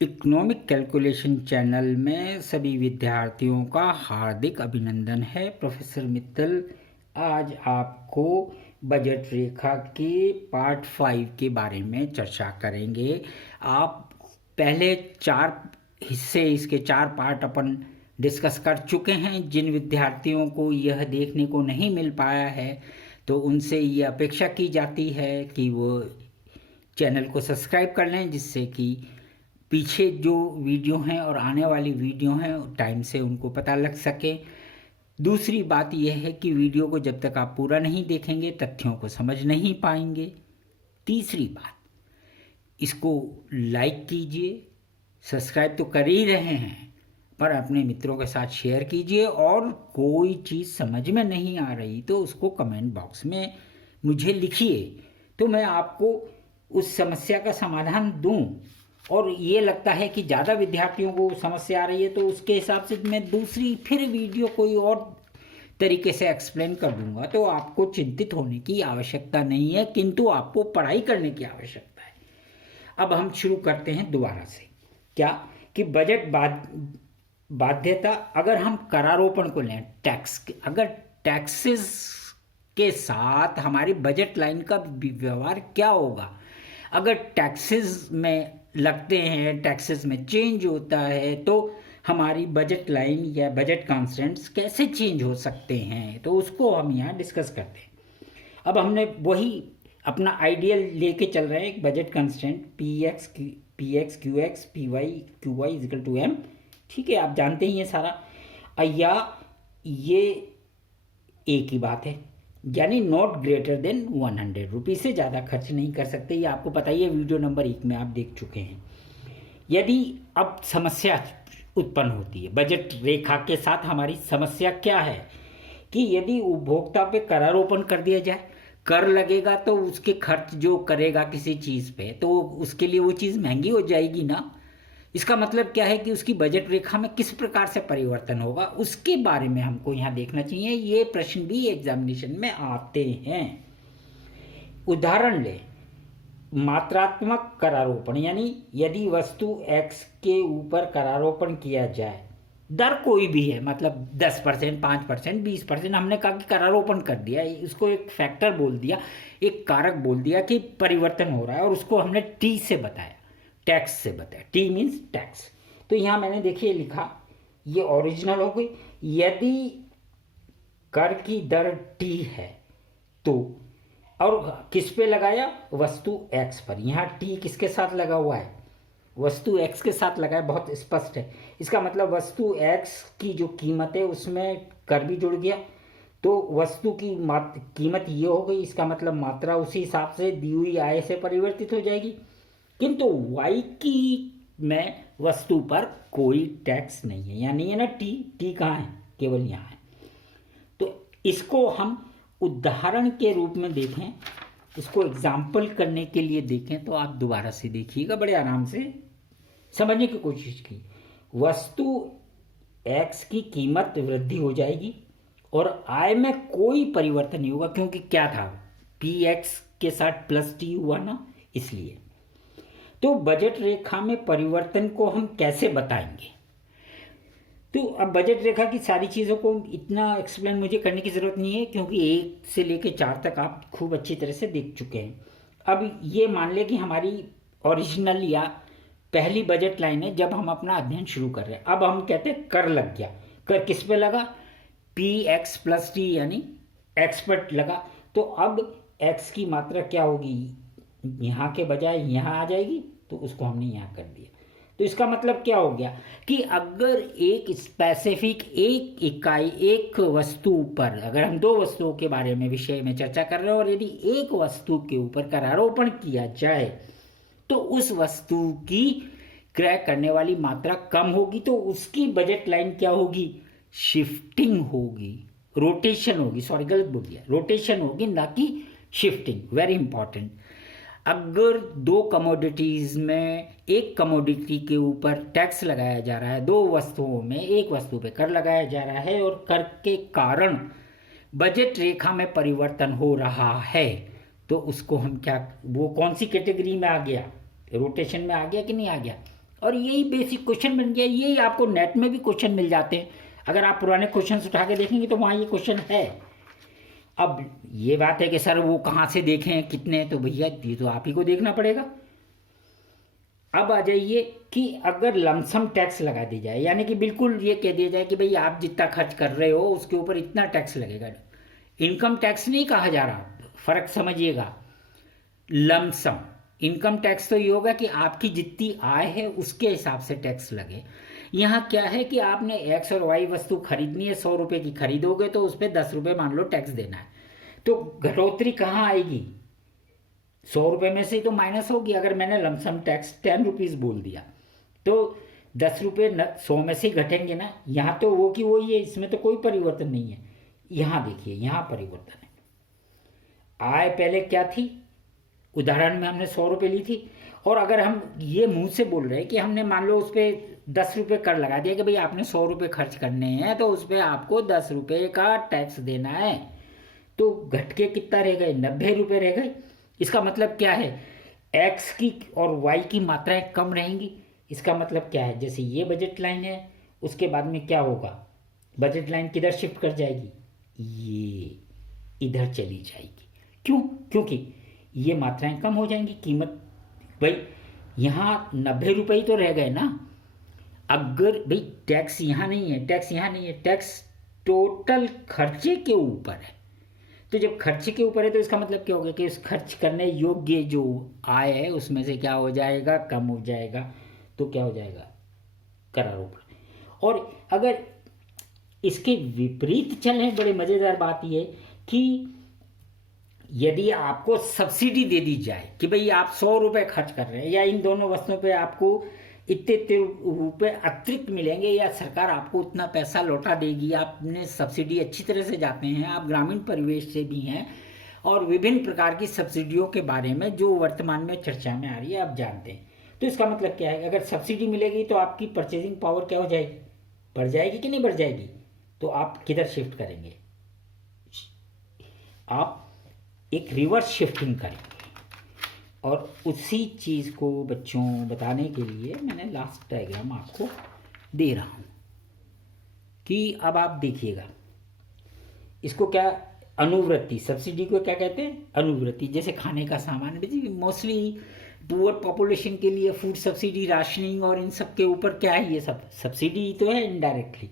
Economic calculation channel में सभी विद्यार्थियों का हार्दिक अभिनंदन है। प्रोफेसर मित्तल आज आपको बजट रेखा के पार्ट 5 के बारे में चर्चा करेंगे। आप पहले 4 हिस्से, इसके 4 पार्ट अपन डिस्कस कर चुके हैं। जिन विद्यार्थियों को यह देखने को नहीं मिल पाया है तो उनसे ये अपेक्षा की जाती है कि वो चैनल को सब्सक्राइब कर लें, जिससे कि पीछे जो वीडियो हैं और आने वाली वीडियो हैं टाइम से उनको पता लग सके। दूसरी बात यह है कि वीडियो को जब तक आप पूरा नहीं देखेंगे तथ्यों को समझ नहीं पाएंगे। तीसरी बात, इसको लाइक कीजिए, सब्सक्राइब तो कर ही रहे हैं पर अपने मित्रों के साथ शेयर कीजिए, और कोई चीज़ समझ में नहीं आ रही तो उसको कमेंट बॉक्स में मुझे लिखिए, तो मैं आपको उस समस्या का समाधान दूं। और ये लगता है कि ज़्यादा विद्यार्थियों को समस्या आ रही है तो उसके हिसाब से मैं दूसरी फिर वीडियो कोई और तरीके से एक्सप्लेन कर दूंगा। तो आपको चिंतित होने की आवश्यकता नहीं है, किंतु आपको पढ़ाई करने की आवश्यकता है। अब हम शुरू करते हैं दोबारा से। क्या कि बजट बाध्यता, अगर हम करारोपण को लें, टैक्स, अगर टैक्सेस के साथ हमारी बजट लाइन का व्यवहार क्या होगा, अगर टैक्सेस में लगते हैं, टैक्सेस में चेंज होता है, तो हमारी बजट लाइन या बजट कॉन्स्टेंट्स कैसे चेंज हो सकते हैं, तो उसको हम यहाँ डिस्कस करते हैं। अब हमने वही अपना आइडियल लेके चल रहे हैं, एक budget constant P X Q X P Y equal to M. ठीक है, आप जानते ही हैं सारा। या ये एक ही बात है, यानी नॉट ग्रेटर देन 100 रुपीज़ से ज़्यादा खर्च नहीं कर सकते। ये आपको पता ही है, वीडियो नंबर 1 में आप देख चुके हैं। यदि अब समस्या उत्पन्न होती है, बजट रेखा के साथ हमारी समस्या क्या है कि यदि उपभोक्ता पे करारोपण कर दिया जाए, कर लगेगा तो उसके खर्च जो करेगा किसी चीज़ पे, तो उसके लिए वो चीज़ महंगी हो जाएगी ना। इसका मतलब क्या है कि उसकी बजट रेखा में किस प्रकार से परिवर्तन होगा, उसके बारे में हमको यहाँ देखना चाहिए। ये प्रश्न भी एग्जामिनेशन में आते हैं। उदाहरण ले, मात्रात्मक करारोपण, यानी यदि वस्तु x के ऊपर करारोपण किया जाए, दर कोई भी है, मतलब 10%, 5%, 20%, हमने कहा कि करारोपण कर दिया, उसको एक फैक्टर बोल दिया, एक कारक बोल दिया कि परिवर्तन हो रहा है, और उसको हमने t से बताया, टैक्स से बताया। T means tax. तो यहाँ मैंने देखिए लिखा, ये ओरिजिनल हो गई। यदि कर की दर टी है तो, और किस पे लगाया, वस्तु एक्स पर। यहाँ टी किसके साथ लगा हुआ है, वस्तु एक्स के साथ लगा है, बहुत स्पष्ट है। इसका मतलब वस्तु एक्स की जो कीमत है उसमें कर भी जुड़ गया, तो वस्तु की कीमत ये हो गई। इसका मतलब मात्रा उसी हिसाब से दी हुई आय से परिवर्तित हो जाएगी। किंतु y की में वस्तु पर कोई टैक्स नहीं है, यानी है ना, टी कहाँ है, केवल यहाँ है। तो इसको हम उदाहरण के रूप में देखें, इसको एग्जाम्पल करने के लिए देखें, तो आप दोबारा से देखिएगा, बड़े आराम से समझने की कोशिश की। वस्तु x की कीमत वृद्धि हो जाएगी और आय में कोई परिवर्तन नहीं होगा, क्योंकि क्या था, पी एक्स के साथ प्लस टी हुआ ना, इसलिए। तो बजट रेखा में परिवर्तन को हम कैसे बताएंगे। तो अब बजट रेखा की सारी चीज़ों को इतना एक्सप्लेन मुझे करने की ज़रूरत नहीं है, क्योंकि 1 से लेकर 4 तक आप खूब अच्छी तरह से देख चुके हैं। अब ये मान लें कि हमारी ओरिजिनल या पहली बजट लाइन है जब हम अपना अध्ययन शुरू कर रहे हैं। अब हम कहते हैं कर लग गया। कर किस पे लगा, पी एक्स प्लस टी, यानी एक्स पर लगा। तो अब एक्स की मात्रा क्या होगी, यहाँ के बजाय यहाँ आ जाएगी, तो उसको हमने यहाँ कर दिया। तो इसका मतलब क्या हो गया कि अगर एक स्पेसिफिक, एक इकाई, एक वस्तु पर, अगर हम 2 वस्तुओं के बारे में विषय में चर्चा कर रहे हैं और यदि एक वस्तु के ऊपर करारोपण किया जाए तो उस वस्तु की क्रय करने वाली मात्रा कम होगी, तो उसकी बजट लाइन क्या होगी, शिफ्टिंग होगी, रोटेशन होगी। सॉरी, गलत बोल दिया, रोटेशन होगी, ना कि शिफ्टिंग। Very important. अगर 2 कमोडिटीज़ में एक कमोडिटी के ऊपर टैक्स लगाया जा रहा है, 2 वस्तुओं में एक वस्तु पे कर लगाया जा रहा है, और कर के कारण बजट रेखा में परिवर्तन हो रहा है, तो उसको हम क्या, वो कौन सी कैटेगरी में आ गया, रोटेशन में आ गया कि नहीं आ गया, और यही बेसिक क्वेश्चन बन गया। यही आपको नेट में भी क्वेश्चन मिल जाते हैं, अगर आप पुराने क्वेश्चन उठा के देखेंगे तो वहाँ ये क्वेश्चन है। अब ये बात है कि सर वो कहाँ से देखें कितने, तो भैया ये तो आप ही को देखना पड़ेगा। अब आ जाइए कि अगर लमसम टैक्स लगा दी जाए, यानी कि बिल्कुल ये कह दिया जाए कि भाई आप जितना खर्च कर रहे हो उसके ऊपर इतना टैक्स लगेगा। इनकम टैक्स नहीं कहा जा रहा, फर्क समझिएगा। लमसम इनकम टैक्स तो ये होगा कि आपकी जितनी आय है उसके हिसाब से टैक्स लगे। यहाँ क्या है कि आपने एक्स और वाई वस्तु खरीदनी है, 100 रुपये की खरीदोगे तो उस पर 10 रुपये मान लो टैक्स देना है, तो घटोतरी कहाँ आएगी? 100 रुपये में से ही तो माइनस होगी। अगर मैंने लमसम टैक्स 10 रुपीज़ बोल दिया तो 10 रुपये 100 में से ही घटेंगे ना। यहाँ तो वो की वही है, इसमें तो कोई परिवर्तन नहीं है। यहाँ देखिए, यहाँ परिवर्तन है। आय पहले क्या थी, उदाहरण में हमने 100 रुपये ली थी, और अगर हम ये मुंह से बोल रहे हैं कि हमने मान लो उस पर 10 रुपये कर लगा दिया कि भाई आपने 100 रुपये खर्च करने हैं तो उस पर आपको 10 रुपये का टैक्स देना है, तो घट के कितना रह गए? 90 रुपये रह गए। इसका मतलब क्या है? एक्स की और वाई की मात्राएं कम रहेंगी। इसका मतलब क्या है? जैसे ये बजट लाइन है, उसके बाद में क्या होगा? बजट लाइन किधर शिफ्ट कर जाएगी? ये इधर चली जाएगी। क्यों? क्योंकि ये मात्राएं कम हो जाएंगी। कीमत भाई यहाँ 90 रुपये ही तो रह गए ना। अगर भाई टैक्स यहाँ नहीं है, टैक्स यहाँ नहीं है, टैक्स टोटल खर्चे के ऊपर है। तो जब खर्चे के ऊपर है तो इसका मतलब क्या होगा कि उस खर्च करने योग्य जो आय है उसमें से क्या हो जाएगा? कम हो जाएगा। तो क्या हो जाएगा? करारोपण। और अगर इसके विपरीत चलें, बड़े मज़ेदार बात यह कि यदि आपको सब्सिडी दे दी जाए कि भाई आप 100 रुपये खर्च कर रहे हैं या इन दोनों वस्तुओं पे आपको इतने इतने रुपये अतिरिक्त मिलेंगे या सरकार आपको उतना पैसा लौटा देगी, आपने सब्सिडी अच्छी तरह से जाते हैं, आप ग्रामीण परिवेश से भी हैं और विभिन्न प्रकार की सब्सिडियों के बारे में जो वर्तमान में चर्चा में आ रही है आप जानते हैं। तो इसका मतलब क्या है? अगर सब्सिडी मिलेगी तो आपकी परचेजिंग पावर क्या हो जाएगी? बढ़ जाएगी कि नहीं बढ़ जाएगी? तो आप किधर शिफ्ट करेंगे? आप एक रिवर्स शिफ्टिंग करेंगे। और उसी चीज़ को बच्चों बताने के लिए मैंने लास्ट डायग्राम आपको दे रहा हूँ कि अब आप देखिएगा इसको क्या, अनुवृत्ति, सब्सिडी को क्या कहते हैं? अनुवृत्ति। जैसे खाने का सामान, मोस्टली पुअर पॉपुलेशन के लिए फूड सब्सिडी, राशनिंग और इन सब के ऊपर क्या है? ये सब सब्सिडी तो है इनडायरेक्टली,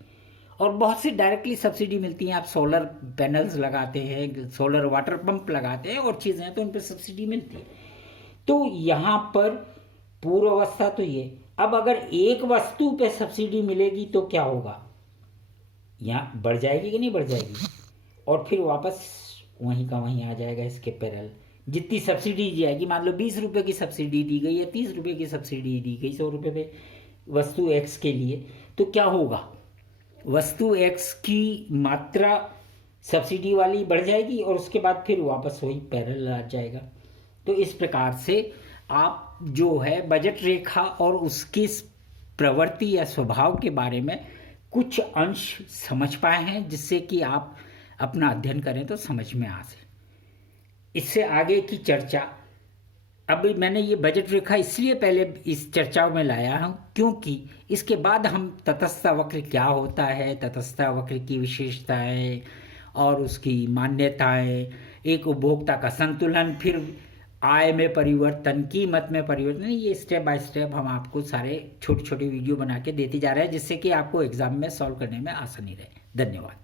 और बहुत से डायरेक्टली सब्सिडी मिलती हैं। आप सोलर पैनल्स लगाते हैं, सोलर वाटर पंप लगाते हैं और चीज़ें हैं तो उन पर सब्सिडी मिलती है। तो यहाँ पर पूर्वावस्था तो ये। अब अगर एक वस्तु पे सब्सिडी मिलेगी तो क्या होगा? यहाँ बढ़ जाएगी कि नहीं बढ़ जाएगी? और फिर वापस वहीं का वहीं आ जाएगा इसके पैरेलल। जितनी सब्सिडी दी जाएगी, मान लो 20 रुपये की सब्सिडी दी गई या 30 रुपये की सब्सिडी दी गई 100 रुपये पे वस्तु एक्स के लिए, तो क्या होगा? वस्तु एक्स की मात्रा सब्सिडी वाली बढ़ जाएगी और उसके बाद फिर वापस वही पैरेलल आ जाएगा। तो इस प्रकार से आप जो है बजट रेखा और उसकी प्रवृत्ति या स्वभाव के बारे में कुछ अंश समझ पाए हैं, जिससे कि आप अपना अध्ययन करें तो समझ में आ सके। इससे आगे की चर्चा, अब मैंने ये बजट रेखा इसलिए पहले इस चर्चा में लाया हूँ क्योंकि इसके बाद हम तटस्थ वक्र क्या होता है, तटस्थ वक्र की विशेषताएं और उसकी मान्यताएं, एक उपभोक्ता का संतुलन, फिर आय में परिवर्तन, कीमत में परिवर्तन, ये स्टेप बाय स्टेप हम आपको सारे छोटे छोटे वीडियो बना के देते जा रहे हैं, जिससे कि आपको एग्जाम में सॉल्व करने में आसानी रहे। धन्यवाद।